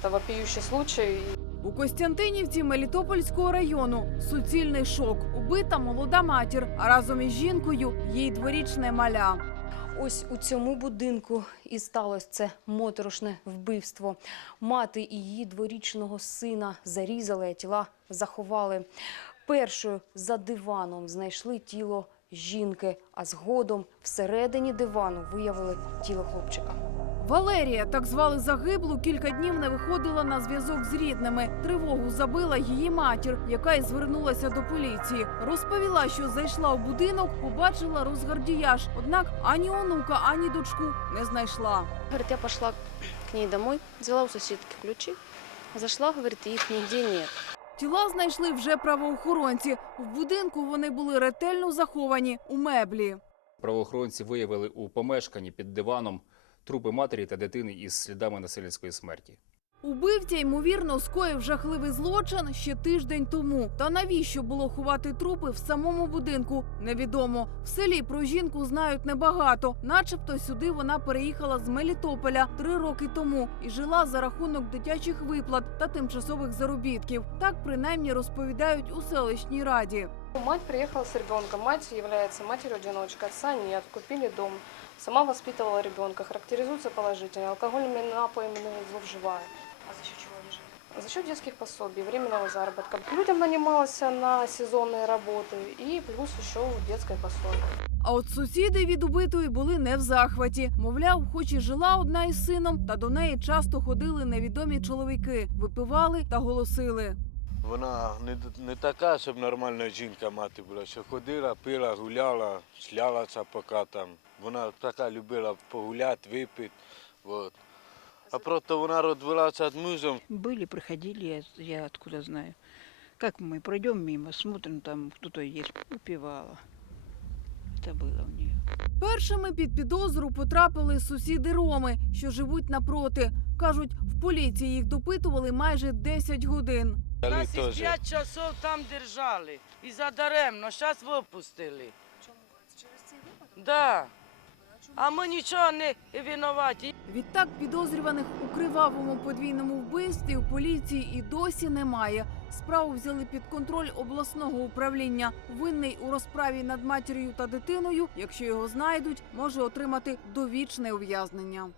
Это вопиющий случай. У Костянтинівці Мелітопольського району суцільний шок. Убита молода матір, а разом із жінкою їй дворічне маля. Ось у цьому будинку і сталося це моторошне вбивство. Мати і її дворічного сина зарізали, а тіла заховали. Першою за диваном знайшли тіло жінки, а згодом всередині дивану виявили тіло хлопчика. Валерія, так звали загиблу, кілька днів не виходила на зв'язок з рідними. Тривогу забила її матір, яка й звернулася до поліції. Розповіла, що зайшла у будинок, побачила розгардіяж. Однак ані онука, ані дочку не знайшла. Говорит, я пошла к ней домой, взяла у соседки ключи, зашла, говорит, и их нигде нет. Тіла знайшли вже правоохоронці. В будинку вони були ретельно заховані у меблі. Правоохоронці виявили у помешканні під диваном трупи матері та дитини із слідами насильницької смерті. Убивця, ймовірно, скоїв жахливий злочин ще тиждень тому. Та навіщо було ховати трупи в самому будинку? Невідомо. В селі про жінку знають небагато. Начебто сюди вона переїхала з Мелітополя три роки тому і жила за рахунок дитячих виплат та тимчасових заробітків. Так принаймні розповідають у селищній раді. Мать приехала с ребенком. Мать является матерью-одиночкой, отца нет, купили дом. Сама воспитывала ребенка, характеризуется положительно, алкогольными напоями зловживает. А за счет чего они живут? За счет детских пособий, временного заработка. Людям нанималась на сезонные работы и плюс еще детское пособие. А от сусіди від убитої були не в захваті. Мовляв, хоч і жила одна із сином, та до неї часто ходили невідомі чоловіки, випивали та голосили. Вона не, не така, щоб нормальна жінка мати була, що ходила, пила, гуляла, шлялася поки там. Вона така любила погуляти, випити. Вот. А просто вона розвелася з мужем. Были, проходили, я, я откуда знаю. Как мы пройдем мимо, смотрим, там кто-то есть, упивала. Это было у нее. Першими під підозру потрапили сусіди Роми, що живуть напроти. Кажуть, в поліції їх допитували майже 10 годин. Нас із теж. 5 часов там держали. І задаремно, зараз випустили. Чому Да. А ми нічого не винуваті. Відтак підозрюваних у кривавому подвійному вбивстві у поліції і досі немає. Справу взяли під контроль обласного управління. Винний у розправі над матір'ю та дитиною, якщо його знайдуть, може отримати довічне ув'язнення.